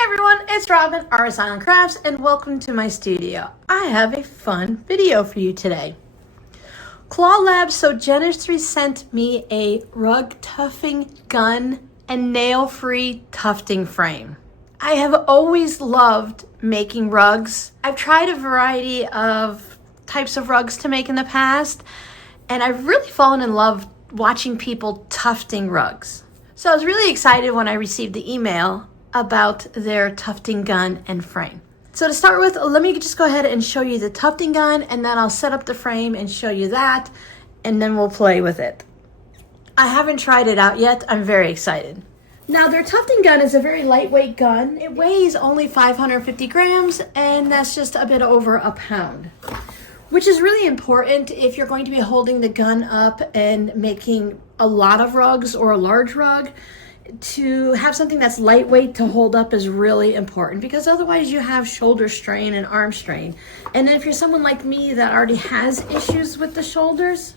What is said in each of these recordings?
Everyone, it's Robin, Art Island Crafts, and welcome to my studio. I have a fun video for you today. Clawlab so generously sent me a rug tufting gun and nail-free tufting frame. I have always loved making rugs. I've tried a variety of types of rugs to make in the past, and I've really fallen in love watching people tufting rugs. So I was really excited when I received the email about their tufting gun and frame. So to start with, let me just go ahead and show you the tufting gun, and then I'll set up the frame and show you that, and then we'll play with it. I haven't tried it out yet. I'm very excited. Now, their tufting gun is a very lightweight gun. It weighs only 550 grams, and that's just a bit over a pound, which is really important if you're going to be holding the gun up and making a lot of rugs or a large rug. To have something that's lightweight to hold up is really important, because otherwise you have shoulder strain and arm strain. And if you're someone like me that already has issues with the shoulders,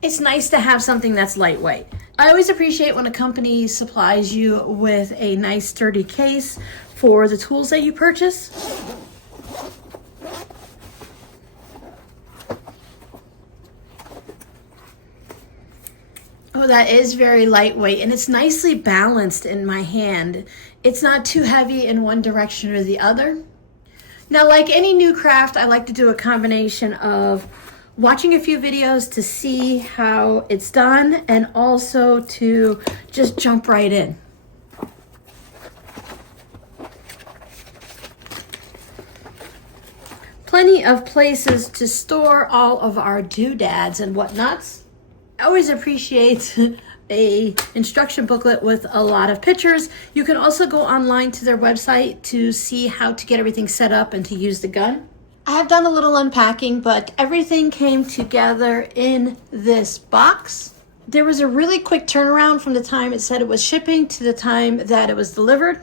it's nice to have something that's lightweight. I always appreciate when a company supplies you with a nice sturdy case for the tools that you purchase. Oh, that is very lightweight, and it's nicely balanced in my hand. It's not too heavy in one direction or the other. Now, like any new craft, I like to do a combination of watching a few videos to see how it's done, and also to just jump right in. Plenty of places to store all of our doodads and whatnots. I always appreciate a instruction booklet with a lot of pictures. You can also go online to their website to see how to get everything set up and to use the gun. I have done a little unpacking, but everything came together in this box. There was a really quick turnaround from the time it said it was shipping to the time that it was delivered.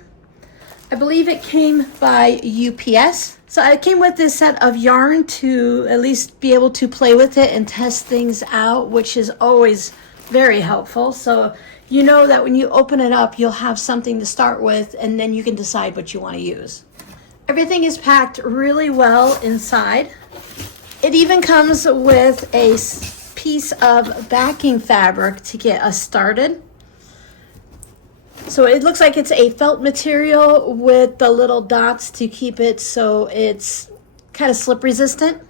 I believe it came by UPS. So I came with this set of yarn to at least be able to play with it and test things out, which is always very helpful. So you know that when you open it up, you'll have something to start with, and then you can decide what you want to use. Everything is packed really well inside. It even comes with a piece of backing fabric to get us started. So it looks like it's a felt material with the little dots to keep it so it's kind of slip resistant.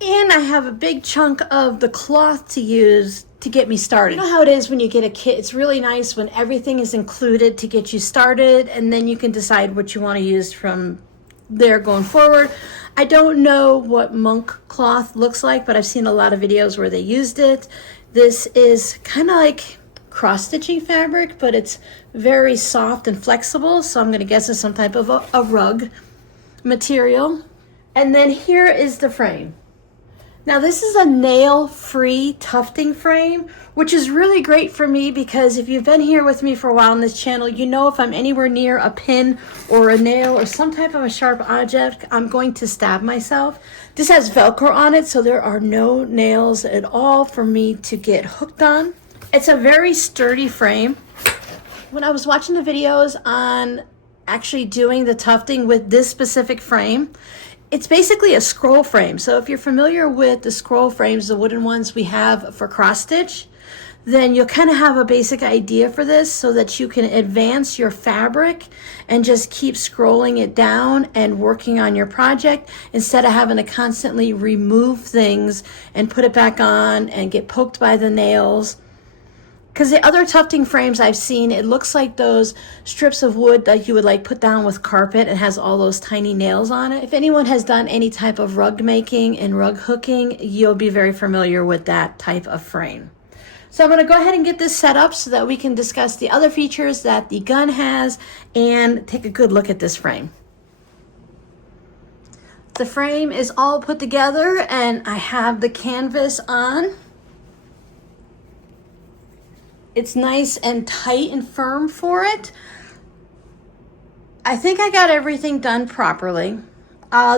And I have a big chunk of the cloth to use to get me started. You know how it is when you get a kit? It's really nice when everything is included to get you started, and then you can decide what you want to use from there going forward. I don't know what monk cloth looks like, but I've seen a lot of videos where they used it. This is kind of like cross-stitching fabric, but it's very soft and flexible, so I'm going to guess it's some type of a rug material. And then here is the frame. Now, this is a nail-free tufting frame, which is really great for me, because if you've been here with me for a while on this channel, you know if I'm anywhere near a pin or a nail or some type of a sharp object, I'm going to stab myself. This has Velcro on it, so there are no nails at all for me to get hooked on. It's a very sturdy frame. When I was watching the videos on actually doing the tufting with this specific frame, it's basically a scroll frame. So if you're familiar with the scroll frames, the wooden ones we have for cross stitch, then you'll kind of have a basic idea for this, so that you can advance your fabric and just keep scrolling it down and working on your project, instead of having to constantly remove things and put it back on and get poked by the nails. Because the other tufting frames I've seen, it looks like those strips of wood that you would like put down with carpet and has all those tiny nails on it. If anyone has done any type of rug making and rug hooking, you'll be very familiar with that type of frame. So I'm going to go ahead and get this set up so that we can discuss the other features that the gun has and take a good look at this frame. The frame is all put together, and I have the canvas on. It's nice and tight and firm for it. I think I got everything done properly. I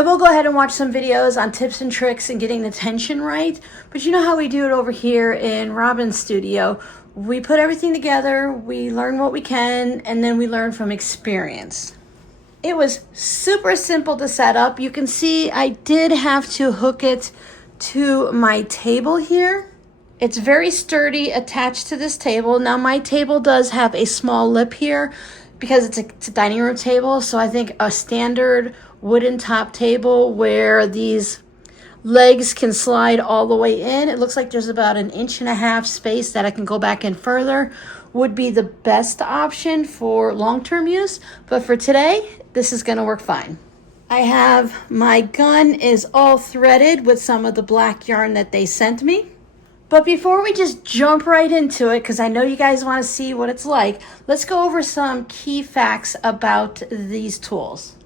will go ahead and watch some videos on tips and tricks and getting the tension right. But you know how we do it over here in Robin's studio. We put everything together, we learn what we can, and then we learn from experience. It was super simple to set up. You can see I did have to hook it to my table here. It's very sturdy attached to this table. Now my table does have a small lip here because it's a dining room table. So I think a standard wooden top table where these legs can slide all the way in. It looks like there's about 1.5 inches space that I can go back in further would be the best option for long-term use. But for today, this is gonna work fine. I have my gun is all threaded with some of the black yarn that they sent me. But before we just jump right into it, because I know you guys want to see what it's like, let's go over some key facts about these tools.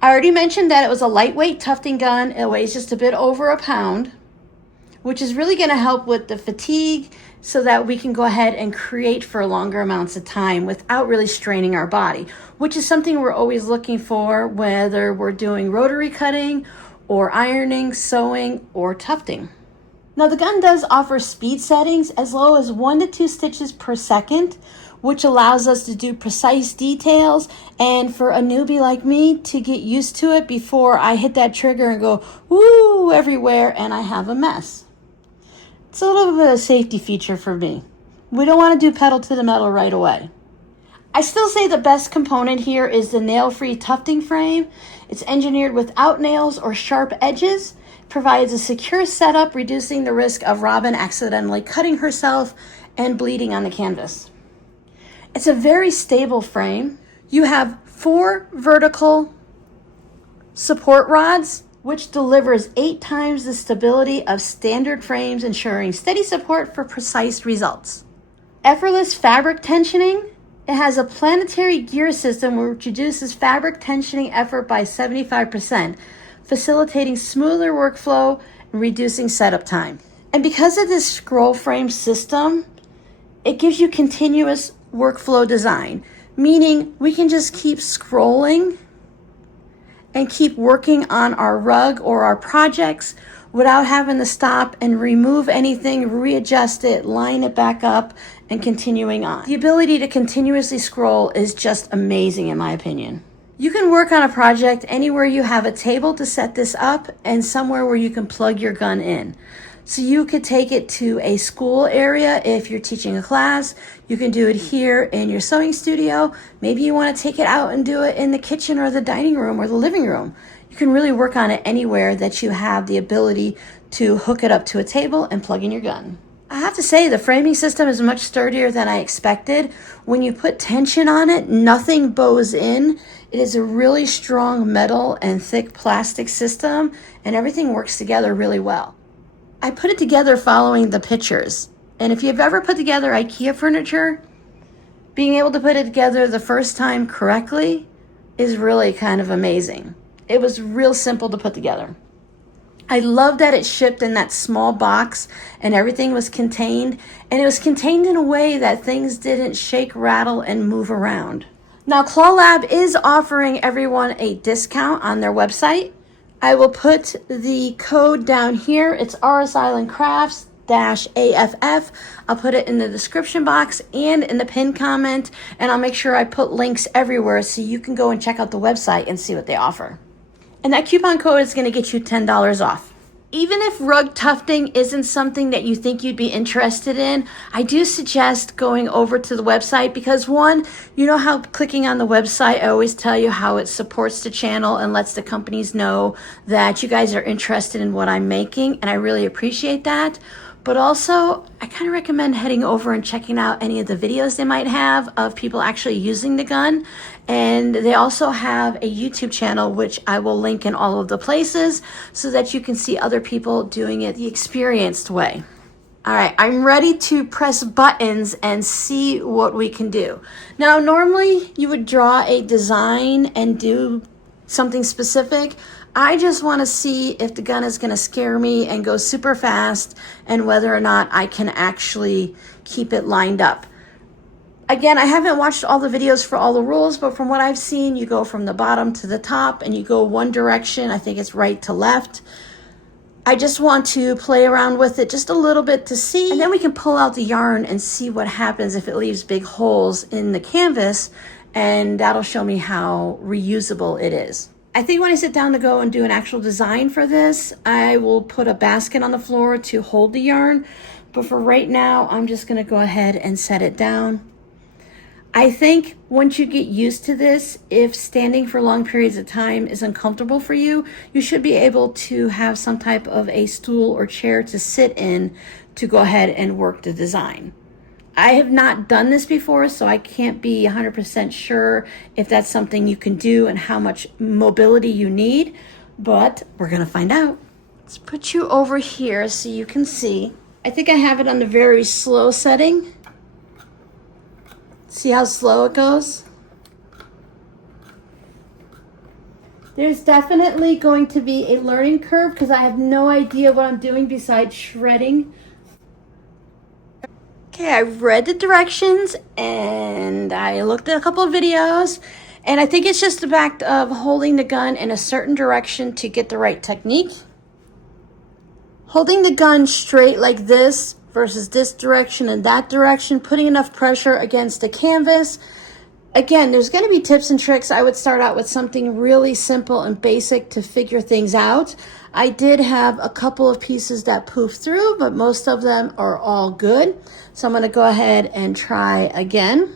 I already mentioned that it was a lightweight tufting gun. It weighs just a bit over 1 pound, which is really going to help with the fatigue so that we can go ahead and create for longer amounts of time without really straining our body, which is something we're always looking for, whether we're doing rotary cutting or ironing, sewing, or tufting. Now the gun does offer speed settings as low as 1 to 2 stitches per second, which allows us to do precise details and for a newbie like me to get used to it before I hit that trigger and go woo everywhere and I have a mess. It's a little bit of a safety feature for me. We don't want to do pedal to the metal right away. I still say the best component here is the nail-free tufting frame. It's engineered without nails or sharp edges. Provides a secure setup, reducing the risk of Robin accidentally cutting herself and bleeding on the canvas. It's a very stable frame. You have 4 vertical support rods, which delivers 8 times the stability of standard frames, ensuring steady support for precise results. Effortless fabric tensioning. It has a planetary gear system which reduces fabric tensioning effort by 75%. Facilitating smoother workflow and reducing setup time. And because of this scroll frame system, it gives you continuous workflow design, meaning we can just keep scrolling and keep working on our rug or our projects without having to stop and remove anything, readjust it, line it back up, and continuing on. The ability to continuously scroll is just amazing in my opinion. You can work on a project anywhere you have a table to set this up and somewhere where you can plug your gun in. So you could take it to a school area if you're teaching a class. You can do it here in your sewing studio. Maybe you want to take it out and do it in the kitchen or the dining room or the living room. You can really work on it anywhere that you have the ability to hook it up to a table and plug in your gun. I have to say the framing system is much sturdier than I expected. When you put tension on it, nothing bows in. It is a really strong metal and thick plastic system, and everything works together really well. I put it together following the pictures. And if you've ever put together IKEA furniture, being able to put it together the first time correctly is really kind of amazing. It was real simple to put together. I love that it shipped in that small box and everything was contained, and it was contained in a way that things didn't shake, rattle, and move around. Now, Clawlab is offering everyone a discount on their website. I will put the code down here. It's RS Island Crafts -AFF. I'll put it in the description box and in the pinned comment, and I'll make sure I put links everywhere so you can go and check out the website and see what they offer. And that coupon code is going to get you $10 off. Even if rug tufting isn't something that you think you'd be interested in, I do suggest going over to the website because one, you know how clicking on the website, I always tell you how it supports the channel and lets the companies know that you guys are interested in what I'm making, and I really appreciate that. But also, I kind of recommend heading over and checking out any of the videos they might have of people actually using the gun. And they also have a YouTube channel, which I will link in all of the places so that you can see other people doing it the experienced way. All right, I'm ready to press buttons and see what we can do. Now, normally you would draw a design and do something specific. I just want to see if the gun is going to scare me and go super fast and whether or not I can actually keep it lined up. Again, I haven't watched all the videos for all the rules, but from what I've seen, you go from the bottom to the top and you go one direction. I think it's right to left. I just want to play around with it just a little bit to see, and then we can pull out the yarn and see what happens if it leaves big holes in the canvas, and that'll show me how reusable it is. I think when I sit down to go and do an actual design for this, I will put a basket on the floor to hold the yarn, but for right now, I'm just gonna go ahead and set it down. I think once you get used to this, if standing for long periods of time is uncomfortable for you, you should be able to have some type of a stool or chair to sit in to go ahead and work the design. I have not done this before, so I can't be 100% sure if that's something you can do and how much mobility you need, but we're gonna find out. Let's put you over here so you can see. I think I have it on the very slow setting. See how slow it goes? There's definitely going to be a learning curve because I have no idea what I'm doing besides shredding. Okay, I read the directions and I looked at a couple of videos, and I think it's just the fact of holding the gun in a certain direction to get the right technique. Holding the gun straight like this versus this direction and that direction, putting enough pressure against the canvas. Again, there's going to be tips and tricks. I would start out with something really simple and basic to figure things out. I did have a couple of pieces that poofed through, but most of them are all good. So I'm going to go ahead and try again.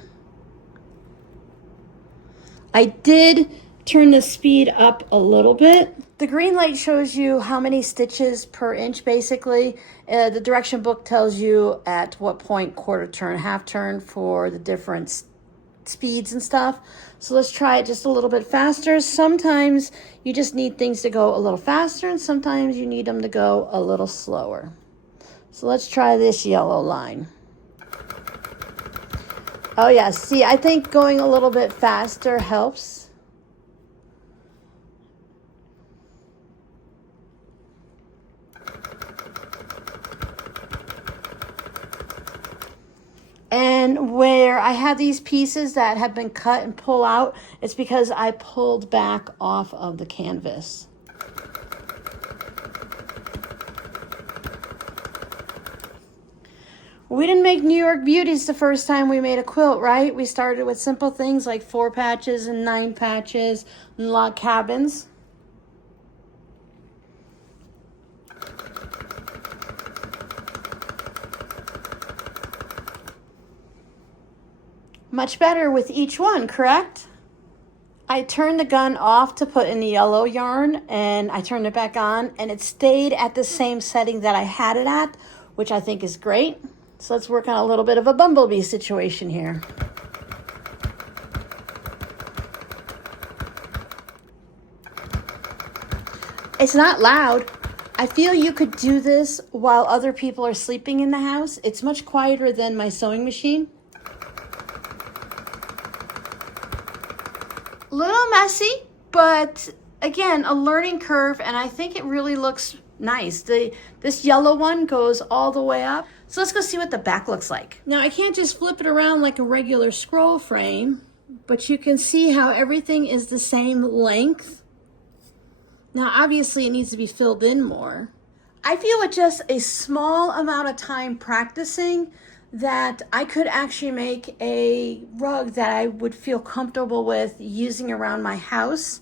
I did turn the speed up a little bit. The green light shows you how many stitches per inch basically. The direction book tells you at what point quarter turn, half turn for the different speeds and stuff. So let's try it just a little bit faster. Sometimes you just need things to go a little faster, and sometimes you need them to go a little slower. So let's try this yellow line. Oh yeah, see, I think going a little bit faster helps. And where I have these pieces that have been cut and pull out, it's because I pulled back off of the canvas. We didn't make New York beauties the first time we made a quilt, right? We started with simple things like 4 patches and 9 patches and log cabins. Much better with each one, correct? I turned the gun off to put in the yellow yarn, and I turned it back on, and it stayed at the same setting that I had it at, which I think is great. So let's work on a little bit of a bumblebee situation here. It's not loud. I feel you could do this while other people are sleeping in the house. It's much quieter than my sewing machine. A little messy, but again, a learning curve, and I think it really looks nice. This yellow one goes all the way up. So let's go see what the back looks like. Now I can't just flip it around like a regular scroll frame, but you can see how everything is the same length. Now obviously it needs to be filled in more. I feel with just a small amount of time practicing that I could actually make a rug that I would feel comfortable with using around my house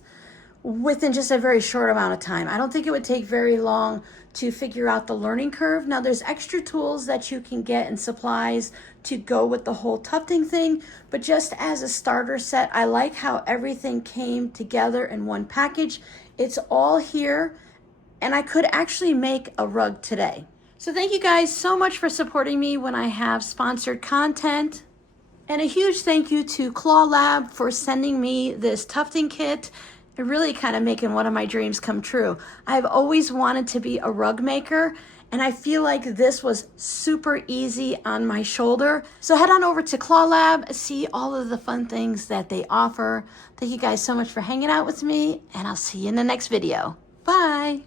within just a very short amount of time. I don't think it would take very long to figure out the learning curve. Now there's extra tools that you can get and supplies to go with the whole tufting thing, but just as a starter set, I like how everything came together in one package. It's all here, and I could actually make a rug today. So thank you guys so much for supporting me when I have sponsored content. And a huge thank you to Clawlab for sending me this tufting kit and really kind of making one of my dreams come true. I've always wanted to be a rug maker, and I feel like this was super easy on my shoulder. So head on over to Clawlab, see all of the fun things that they offer. Thank you guys so much for hanging out with me, and I'll see you in the next video. Bye.